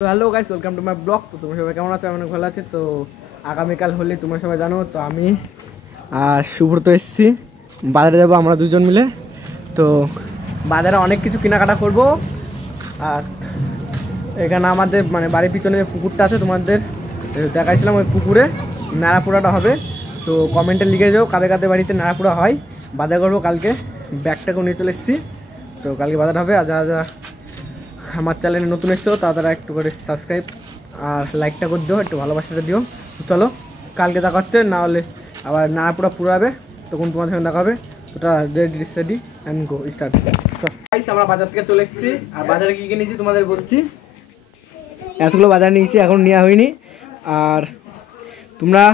তো hello guys, welcome to my blog. তো তোমরা সবাই কেমন আছো? অনেক ভালো আছে। তো আগামীকাল হলে তোমরা সবাই জানো, তো আমি আর সুব্রত এসেছি, বাজারে যাবো আমরা দুজন মিলে। তো বাজারে অনেক কিছু কেনাকাটা করব। আর এখানে আমাদের মানে বাড়ির পিছনে যে পুকুরটা আছে তোমাদের দেখাইছিলাম, ওই পুকুরে নাড়াপোড়াটা হবে। তো কমেন্টে লিখে যাও কাদের কাদের বাড়িতে নাড়াপোড়া হয়। বাজার করবো কালকে, ব্যাগটাকেও নিয়ে চলে এসেছি। তো কালকে বাজার হবে। আর যারা আমার চ্যানেলে নতুন এসছো তারা একটু করে সাবস্ক্রাইব আর লাইকটা করে দিও, একটু ভালোবাসাটা দিও। তো চলো কালকে দেখা হচ্ছে, না হলে আবার নাড়াপোড়া পুরাবে, তখন তোমাদের সঙ্গে দেখা হবে। ওটা রেডি অ্যান্ড গো স্টার্ট। তো আমরা বাজার থেকে চলে এসেছি। আর বাজারে কী কী নিয়েছি তোমাদের বলছি। এতগুলো বাজার নিয়েছি, এখন নেওয়া হয়নি। আর তোমরা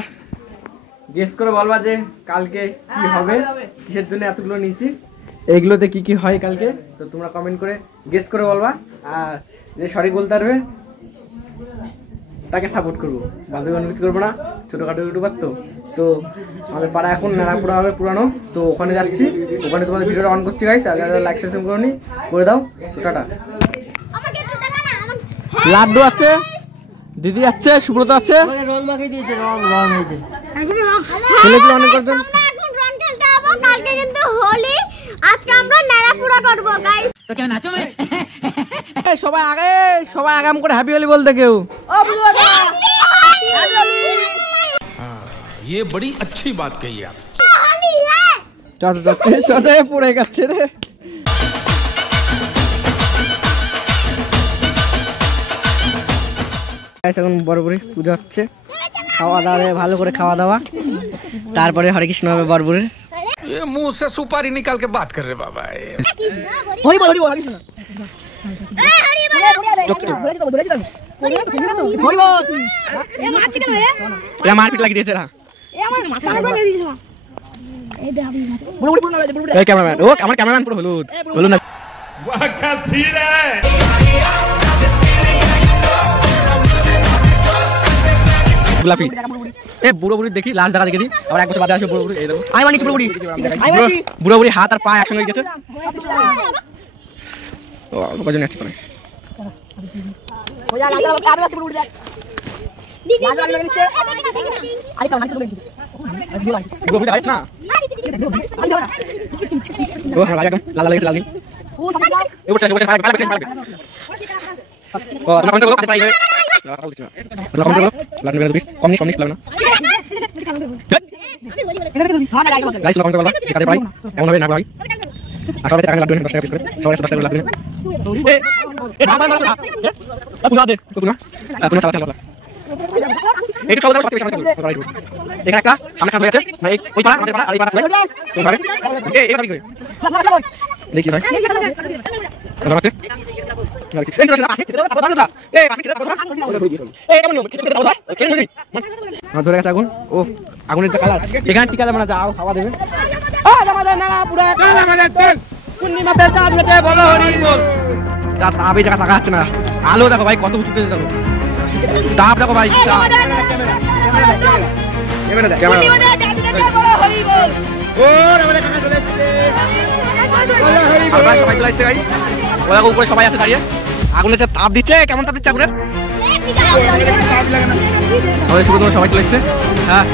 গেস করে বলবা যে কালকে কি হবে, কিসের জন্য এতগুলো নিয়েছি, এইগুলোতে কি কি হয় কালকে। তো তোমরা কমেন্ট করে গেস করে বলবা। আর যে সঠিক বলতে পারবে তাকে সাপোর্ট করবো, বান্ধবী অন্য কিছু করবো না, ছোটোখাটো ইউটিউবার। তো আমাদের পাড়া এখন নাড়াপুরা হবে পুরানো। তো ওখানে যাচ্ছি, ওখানে তোমাদের ভিডিওটা অন করছি গাইস। আর যারা লাইক সাবস্ক্রাইব করোনি করে দাও। তো টাটা। লাড্ডু আছে, দিদি আছে, সুব্রত আছে, রং মাখিয়ে দিয়েছে, রং হয়েছে ছেলেগুলো অনেক করছেন। কালকে কিন্তু হোলি, আজকে আমরা নাড়াপুরা করব গাইস। তো কেন নাচো ভাই? সবাই আগাম করে হ্যাপি হোলি বলতে কেউ। ये बड़ी अच्छी बात कही आप। পড়ে গেছে রে। এখন বড়বুড়ি পূজা হচ্ছে, খাওয়া দাওয়া ভালো করে খাওয়া দাওয়া, তারপরে হরে কৃষ্ণ হবে বড়বুড়ির। ये मुंह से सुपारी निकाल के बात कर रहे बाबा। হরি বল, হরি বল, হরে কৃষ্ণ। মারপিট লাগিয়ে দিয়েছে রা। ক্যামেরাম্যান, ও আমার ক্যামেরাম্যান পুরো হলুদ হলুদ না। গোলাপি এ বুড়ো বুড়ি দেখি লাস্ট দেখা দেখেছি। আবার এক বছর বাদে আসবে বুড়ো বুড়ি। এই দেখো আমি মানি বুড়ো বুড়ি, বুড়ো বুড়ি হাত আর পা একসঙ্গে হয়ে গেছে। ও কজন আছে করে বুড়ো বুড়ি আছে না। ও হ্যাঁ একদম লাল লাল লাল নীল। এবার চলে বসে ভালো বসে পারবে। ও না কোনটা বলো পাই যাবে। গাইস লবণ করবা কাটে ভাই এমন হবে না ভাই। আসলে টাকা লাগবে না, 10 টাকা পিস করে সবাই 10 টাকা লাগবে। এ ভাই ভাই পুরা দে পুরা পুরা চালা চালা এই তো সবাই পাতে সামনে করো। এখানে একটা সামনে খান হয়ে আছে না, এই ওই পাড়া আমাদের পাড়া আর এই পাড়া ওই পাড়া। এই ভাবি করে দেখি ভাই আমাকে এই তো আসে খেতে দাও দাও এই আসে খেতে দাও এই কেমন নিয়ম খেতে দাও কেন যদি আর ধরে গেছে আগুন। ও আগুনের যে কালার এখানে টিকা দেবে না, যাও খাওয়া দেবে। আমাদের নাড়াপুরা আমাদের তেল পূর্ণিমা বেলটা দিতে বলো হরি বল। তার তাবে জায়গা থাকা যাচ্ছে না। আলো দেখো ভাই কত উঁচুতে দেখো, তাপ দেখো ভাই। ক্যামেরা দেখ, ক্যামেরা হরি বল। ও আমাদের কাছে চলে এসেছে সবাই চলে আসছে গাইস। ওরা উপরে সবাই আছে দাঁড়িয়ে, আগুনের যে তাপ দিচ্ছে, কেমন তাপ দিচ্ছে আগুনের। আমাদের শুরু সবাই চলে এসছে। হ্যাঁ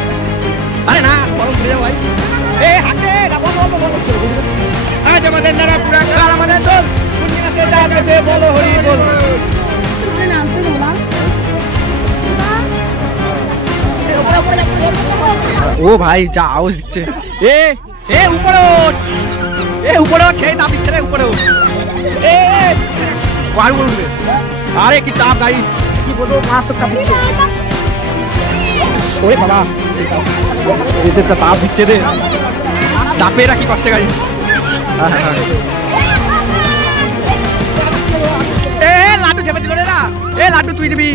আরে না বরং ঘুরে যাও ভাই। এ হাতে বল বল বল আজ আমাদের নাড়াপুরা কাল আমাদের চল পূর্ণিমাতে দাঁড়াতে বলো হরি বল। ও ভাই যা আওয়াজ দিচ্ছে। এ এ উপরে ওঠ, এ উপরে ওঠ, সেই তাপ দিচ্ছে রে উপরে ওঠ। এ পার উঠবে। আরে কি তাপ গাইস, কি বলবো মাছ তো তাপ দিচ্ছে। ওরে বাবা এতে তো তাপ দিচ্ছে রে, তাপে এরা কি করছে গাইস। এ লাড্ডু চেপে দিল রে না, এ লাড্ডু তুই দিবি।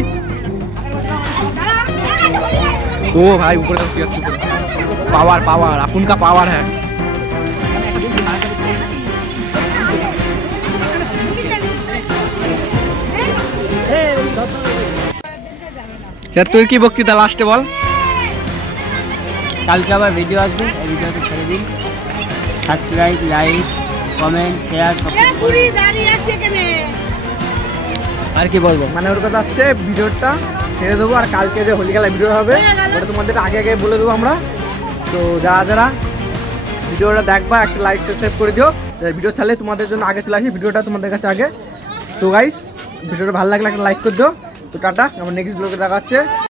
ও ভাই ऊपर तक যাচ্ছে, पावर पावर अपन का पावर है। यार তুই কি বক্তৃতা লাস্টে বল। কালকে আবার ভিডিও আসবে, এই ভিডিওতে ছেড়ে দিন। সাবস্ক্রাইব, লাইক, কমেন্ট, শেয়ার সব। আর কি বলবো, মানে ওর কথা হচ্ছে ভিডিওটা ছেড়ে দেবো, আর কালকে যে হোলি খেলা ভিডিও হবে ওটা তোমাদের আগে আগে বলে দেবো আমরা। তো যারা যারা ভিডিওটা দেখবা একটা লাইক সাবস্ক্রাইব করে দিও, ভিডিও ছাড়লে তোমাদের জন্য আগে চলে আসি ভিডিওটা তোমাদের কাছে আগে। তো গাইস ভিডিওটা ভালো লাগলে একটা লাইক করে দিও। তো টাটা, আমার নেক্সট ব্লগে দেখা হচ্ছে।